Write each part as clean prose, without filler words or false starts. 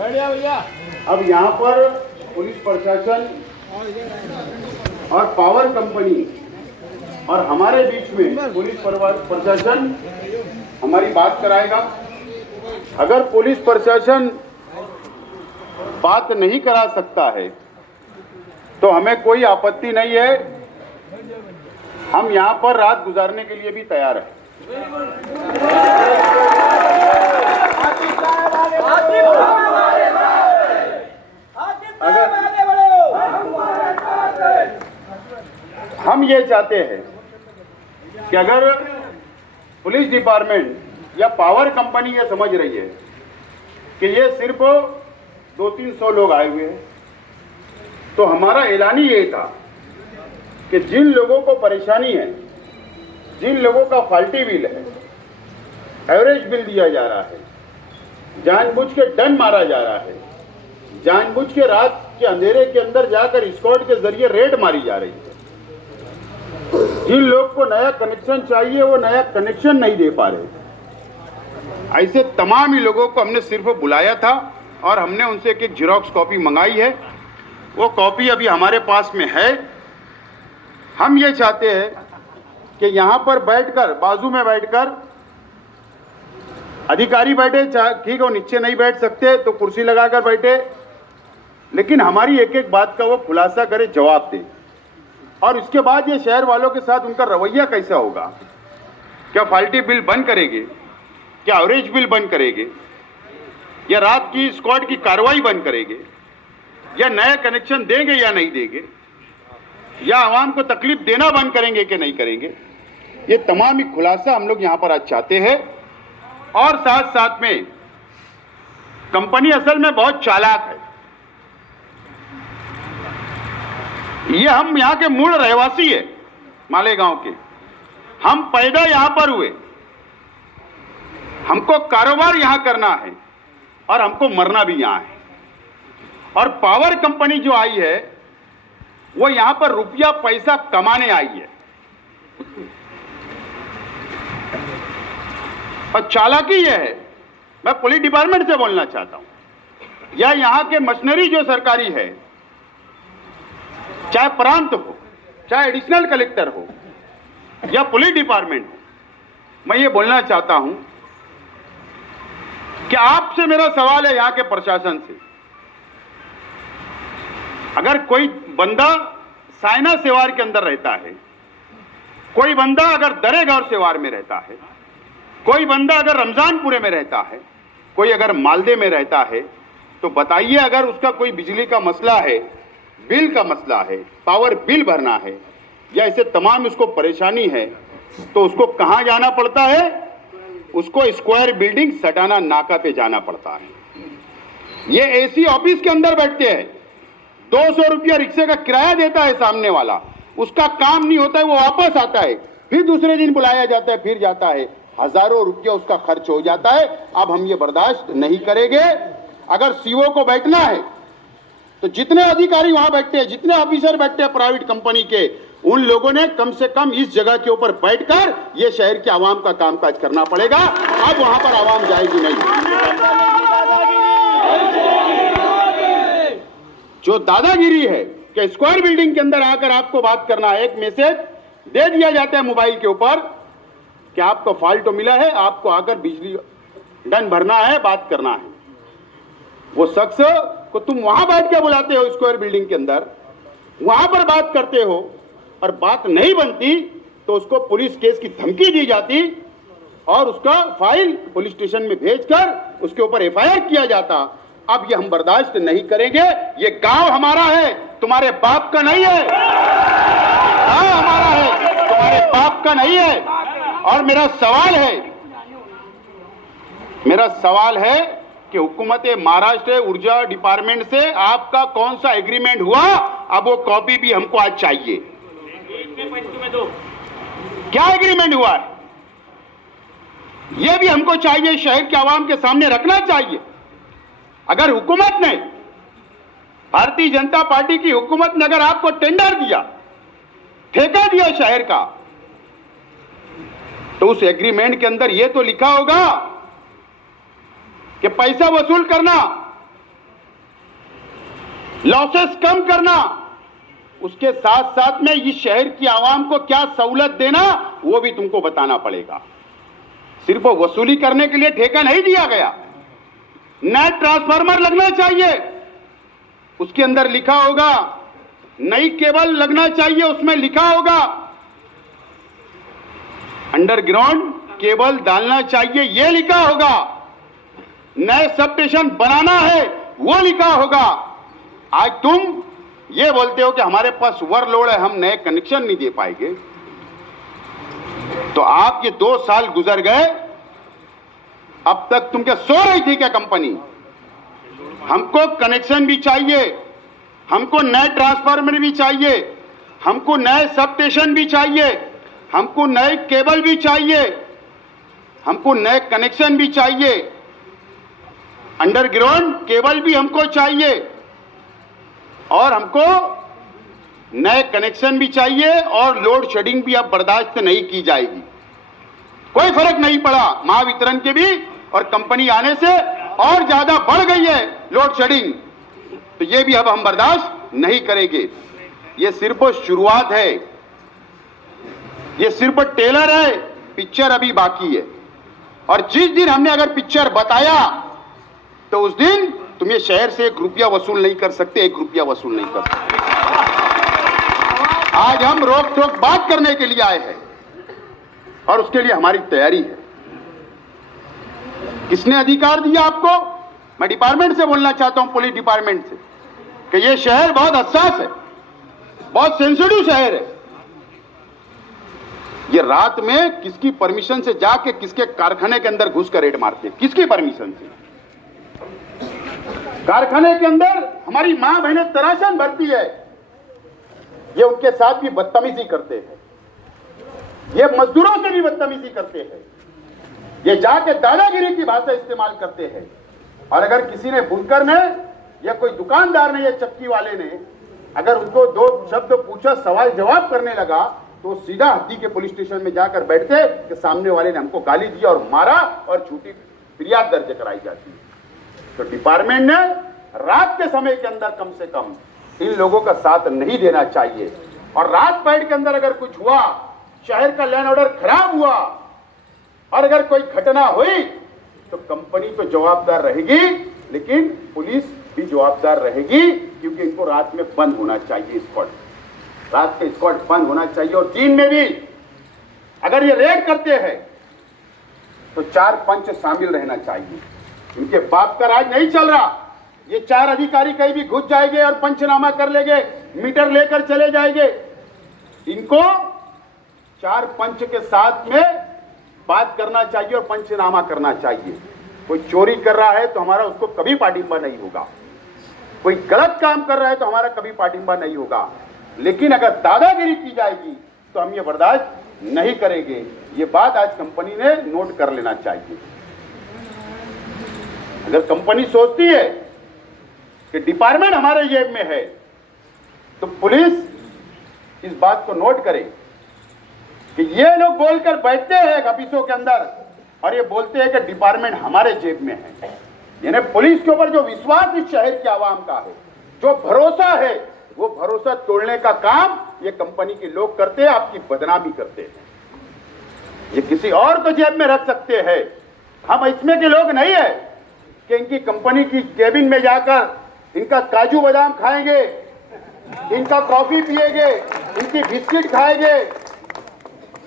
अब यहाँ पर पुलिस प्रशासन और पावर कंपनी और हमारे बीच में पुलिस प्रशासन हमारी बात कराएगा। अगर पुलिस प्रशासन बात नहीं करा सकता है तो हमें कोई आपत्ति नहीं है, हम यहाँ पर रात गुजारने के लिए भी तैयार हैं। अगर हम ये चाहते हैं कि अगर पुलिस डिपार्टमेंट या पावर कंपनी ये समझ रही है कि ये सिर्फ 200-300 लोग आए हुए हैं, तो हमारा ऐलान ही ये था कि जिन लोगों को परेशानी है, जिन लोगों का फाल्टी बिल है, एवरेज बिल दिया जा रहा है, जानबूझ के डन मारा जा रहा है, जानबूझ के रात के अंधेरे के अंदर जाकर स्क्वाड के जरिए रेड मारी जा रही है, जिन लोग को नया कनेक्शन चाहिए वो नया कनेक्शन नहीं दे पा रहे, ऐसे तमाम ही लोगों को हमने सिर्फ बुलाया था और हमने उनसे एक जेरॉक्स कॉपी मंगाई है। वो कॉपी अभी हमारे पास में है। हम ये चाहते हैं कि यहाँ पर बैठकर, बाजू में बैठकर अधिकारी बैठे, ठीक है, नीचे नहीं बैठ सकते तो कुर्सी लगाकर बैठे, लेकिन हमारी एक एक बात का वो खुलासा करे, जवाब दे। और इसके बाद ये शहर वालों के साथ उनका रवैया कैसा होगा, क्या फाल्टी बिल बंद करेंगे, क्या एवरेज बिल बंद करेंगे, या रात की स्क्वाड की कार्रवाई बंद करेंगे, या नया कनेक्शन देंगे या नहीं देंगे, या आवाम को तकलीफ देना बंद करेंगे कि नहीं करेंगे, ये तमाम ही खुलासा हम लोग यहाँ पर आज चाहते हैं। और साथ साथ में कंपनी असल में बहुत चालाक है। ये हम यहाँ के मूल रहवासी है, मालेगांव के, हम पैदा यहाँ पर हुए, हमको कारोबार यहाँ करना है और हमको मरना भी यहाँ है। और पावर कंपनी जो आई है वो यहाँ पर रुपया पैसा कमाने आई है, और चालाकी यह है, मैं पुलिस डिपार्टमेंट से बोलना चाहता हूं या यहाँ के मशीनरी जो सरकारी है, चाहे प्रांत हो, चाहे एडिशनल कलेक्टर हो या पुलिस डिपार्टमेंट हो, मैं ये बोलना चाहता हूं कि आपसे मेरा सवाल है, यहाँ के प्रशासन से, अगर कोई बंदा साइना सेवार के अंदर रहता है, कोई बंदा अगर दरेगौर सेवार में रहता है, कोई बंदा अगर रमजानपुरे में रहता है, कोई अगर मालदे में रहता है, तो बताइए, अगर उसका कोई बिजली का मसला है, बिल का मसला है, पावर बिल भरना है, या ऐसे तमाम उसको परेशानी है, तो उसको कहां जाना पड़ता है? उसको स्क्वायर बिल्डिंग सटाना नाका पे जाना पड़ता है। ये एसी ऑफिस के अंदर बैठते हैं, 200 रुपया रिक्शे का किराया देता है सामने वाला, उसका काम नहीं होता है, वो वापस आता है, फिर दूसरे दिन बुलाया जाता है, फिर जाता है, हजारों रुपया उसका खर्च हो जाता है। अब हम ये बर्दाश्त नहीं करेंगे। अगर सीओ को बैठना है तो जितने अधिकारी वहां बैठते हैं, जितने ऑफिसर बैठते हैं प्राइवेट कंपनी के, उन लोगों ने कम से कम इस जगह के ऊपर बैठकर ये शहर के आवाम का कामकाज करना पड़ेगा। अब वहां पर आवाम जाएगी नहीं। जो दादागिरी है कि स्क्वायर बिल्डिंग के अंदर आकर आपको बात करना है, एक मैसेज दे दिया जाता है मोबाइल के ऊपर कि आपको फॉल्ट मिला है, आपको आकर बिजली डन भरना है, बात करना है। वो शख्स को तुम वहां बैठ के बुलाते हो स्क्वायर बिल्डिंग के अंदर, वहां पर बात करते हो, और बात नहीं बनती तो उसको पुलिस केस की धमकी दी जाती और उसका फाइल पुलिस स्टेशन में भेजकर उसके ऊपर एफआईआर किया जाता। अब ये हम बर्दाश्त नहीं करेंगे। ये गांव हमारा है, तुम्हारे बाप का नहीं है। गांव हमारा है, तुम्हारे बाप का नहीं है। और मेरा सवाल है कि हुकूमत महाराष्ट्र ऊर्जा डिपार्टमेंट से आपका कौन सा एग्रीमेंट हुआ? अब वो कॉपी भी हमको आज चाहिए। क्या एग्रीमेंट हुआ है ये भी हमको चाहिए, शहर के आवाम के सामने रखना चाहिए। अगर हुकूमत ने, भारतीय जनता पार्टी की हुकूमत ने अगर आपको टेंडर दिया, ठेका दिया शहर का, तो उस एग्रीमेंट के अंदर यह तो लिखा होगा कि पैसा वसूल करना लॉसेस कम करना, उसके साथ साथ में इस शहर की आवाम को क्या सहूलत देना वो भी तुमको बताना पड़ेगा। सिर्फ वसूली करने के लिए ठेका नहीं दिया गया। नया ट्रांसफार्मर लगना चाहिए, उसके अंदर लिखा होगा, नई केबल लगना चाहिए, उसमें लिखा होगा अंडरग्राउंड केबल डालना चाहिए, यह लिखा होगा। नए सब स्टेशन बनाना है, वो लिखा होगा। आज तुम ये बोलते हो कि हमारे पास ओवरलोड है, हम नए कनेक्शन नहीं दे पाएंगे। तो आप ये 2 साल गुजर गए, अब तक तुम क्या सो रही थी क्या कंपनी? हमको कनेक्शन भी चाहिए, हमको नए ट्रांसफार्मर भी चाहिए, हमको नए सब स्टेशन भी चाहिए, हमको नए केबल भी चाहिए, हमको नए कनेक्शन भी चाहिए, अंडरग्राउंड केबल भी हमको चाहिए, और हमको नए कनेक्शन भी चाहिए, और लोड शेडिंग भी अब बर्दाश्त नहीं की जाएगी। कोई फर्क नहीं पड़ा, महावितरण के भी और कंपनी आने से और ज्यादा बढ़ गई है लोड शेडिंग, तो ये भी अब हम बर्दाश्त नहीं करेंगे। ये सिर्फ शुरुआत है, ये सिर्फ टेलर है, पिक्चर अभी बाकी है। और जिस दिन हमने अगर पिक्चर बताया तो उस दिन तुम ये शहर से 1 रुपया वसूल नहीं कर सकते, 1 रुपया वसूल नहीं कर सकते। आज हम रोक टोक बात करने के लिए आए हैं और उसके लिए हमारी तैयारी है। किसने अधिकार दिया आपको? मैं डिपार्टमेंट से बोलना चाहता हूं, पुलिस डिपार्टमेंट से, कि ये शहर बहुत हसास है, बहुत सेंसिटिव शहर है। ये रात में किसकी परमिशन से जाके किसके कारखाने के अंदर घुस कर रेड मारते हैं? किसकी परमिशन से? कारखाने के अंदर हमारी मां बहनें तराशन भरती है, ये उनके साथ भी बदतमीजी करते हैं, ये मजदूरों से भी बदतमीजी करते हैं, ये जाके दादागिरी की भाषा इस्तेमाल करते हैं। और अगर किसी ने बुनकर ने या कोई दुकानदार ने या चक्की वाले ने अगर उनको 2 शब्द पूछा, सवाल जवाब करने लगा, तो सीधा हद्दी के पुलिस स्टेशन में जाकर बैठते कि सामने वाले ने हमको गाली दी और मारा, और झूठी फिरियाद दर्ज कराई जाती है। तो डिपार्टमेंट ने रात के समय के अंदर कम से कम इन लोगों का साथ नहीं देना चाहिए। और रात पैड के अंदर अगर कुछ हुआ, शहर का लैंड ऑर्डर खराब हुआ और अगर कोई घटना हुई, तो कंपनी तो जवाबदार रहेगी, लेकिन पुलिस भी जवाबदार रहेगी, क्योंकि इनको रात में बंद होना चाहिए स्क्वाड, रात के स्क्वाड बंद होना चाहिए। और दिन में भी अगर ये रेड करते हैं तो 4 पंच शामिल रहना चाहिए। इनके बाप का राज नहीं चल रहा, ये 4 अधिकारी कहीं भी घुस जाएंगे और पंचनामा कर लेंगे, मीटर लेकर चले जाएंगे। इनको 4 पंच के साथ में बात करना चाहिए और पंचनामा करना चाहिए। कोई चोरी कर रहा है तो हमारा उसको कभी पाठिंबा नहीं होगा, कोई गलत काम कर रहा है तो हमारा कभी पाठिंबा नहीं होगा, लेकिन अगर दादागिरी की जाएगी तो हम ये बर्दाश्त नहीं करेंगे। ये बात आज कंपनी ने नोट कर लेना चाहिए। अगर कंपनी सोचती है कि डिपार्टमेंट हमारे जेब में है, तो पुलिस इस बात को नोट करे कि ये लोग बोलकर बैठते हैं ऑफिसों के अंदर और ये बोलते हैं कि डिपार्टमेंट हमारे जेब में है। यानी पुलिस के ऊपर जो विश्वास इस शहर की आवाम का है, जो भरोसा है, वो भरोसा तोड़ने का काम ये कंपनी के लोग करते हैं, आपकी बदनामी करते हैं। ये किसी और को जेब में रख सकते हैं, हम इसमें के लोग नहीं है कि इनकी कंपनी की केबिन में जाकर इनका काजू बादाम खाएंगे, इनका कॉफी पिएंगे, इनकी बिस्किट खाएंगे।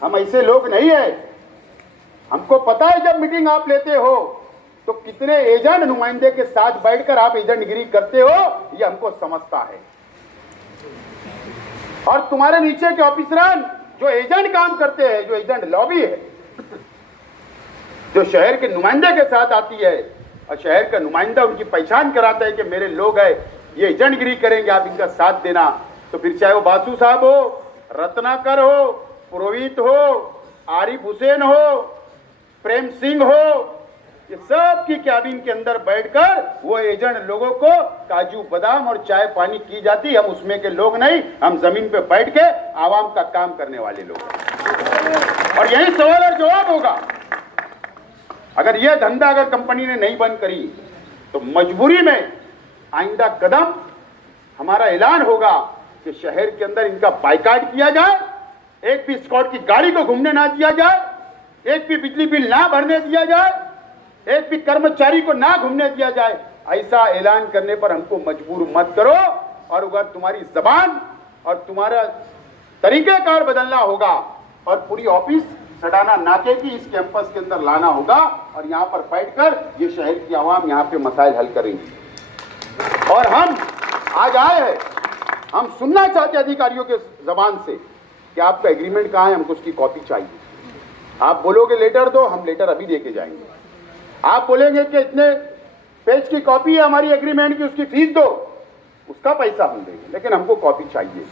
हम ऐसे लोग नहीं है। हमको पता है जब मीटिंग आप लेते हो तो कितने एजेंट नुमाइंदे के साथ बैठकर आप एजेंटगिरी करते हो, ये हमको समझता है। और तुम्हारे नीचे के ऑफिसरान जो एजेंट काम करते हैं, जो एजेंट लॉबी है, जो शहर के नुमाइंदे के साथ आती है और शहर का नुमाइंदा उनकी पहचान कराता है कि मेरे लोग हैं, ये एजेंटगिरी करेंगे, आप इनका साथ देना। तो फिर चाहे वो बासु साहब हो, रत्नाकर हो, पुरोहित हो, आरिफ हुसैन हो, प्रेम सिंह हो, ये सब की कैबिन के अंदर बैठकर वो एजेंट लोगों को काजू बादाम और चाय पानी की जाती। हम उसमें के लोग नहीं, हम जमीन पे बैठ के आवाम का काम करने वाले लोग हैं। और यही सवाल और जवाब होगा। अगर यह धंधा अगर कंपनी ने नहीं बंद करी तो मजबूरी में आइंदा कदम हमारा ऐलान होगा कि शहर के अंदर इनका बाइकाट किया जाए, एक भी स्कॉट की गाड़ी को घूमने ना दिया जाए, एक भी बिजली बिल ना भरने दिया जाए, एक भी कर्मचारी को ना घूमने दिया जाए। ऐसा ऐलान करने पर हमको मजबूर मत करो। और अगर तुम्हारी जबान और तुम्हारा तरीकेकार बदलना होगा और पूरी ऑफिस सडाना नाके की इस कैंपस के अंदर लाना होगा और यहाँ पर बैठकर ये शहर की आवाम यहाँ पे मसाइल हल करेंगी। और हम आज आए हैं, हम सुनना चाहते अधिकारियों के जबान से कि आपका एग्रीमेंट कहाँ है, हमको उसकी कॉपी चाहिए। आप बोलोगे लेटर दो, हम लेटर अभी देके जाएंगे। आप बोलेंगे कि इतने पेज की कॉपी है हमारी एग्रीमेंट की, उसकी फीस दो, उसका पैसा हम देंगे, लेकिन हमको कॉपी चाहिए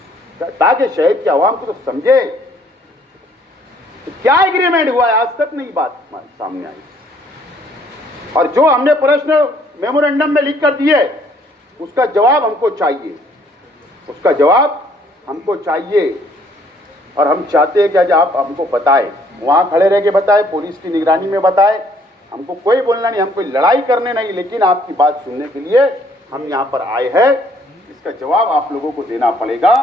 ताकि शहर की आवाम को तो समझे तो क्या एग्रीमेंट हुआ है। आज तक नहीं बात हमारे सामने आई। और जो हमने प्रश्न मेमोरेंडम में लिख कर दिए उसका जवाब हमको चाहिए, उसका जवाब हमको चाहिए। और हम चाहते हैं कि आज आप हमको बताएं, वहां खड़े रह के बताएं, पुलिस की निगरानी में बताएं। हमको कोई बोलना नहीं, हम कोई लड़ाई करने नहीं, लेकिन आपकी बात सुनने के लिए हम यहाँ पर आए हैं। इसका जवाब आप लोगों को देना पड़ेगा।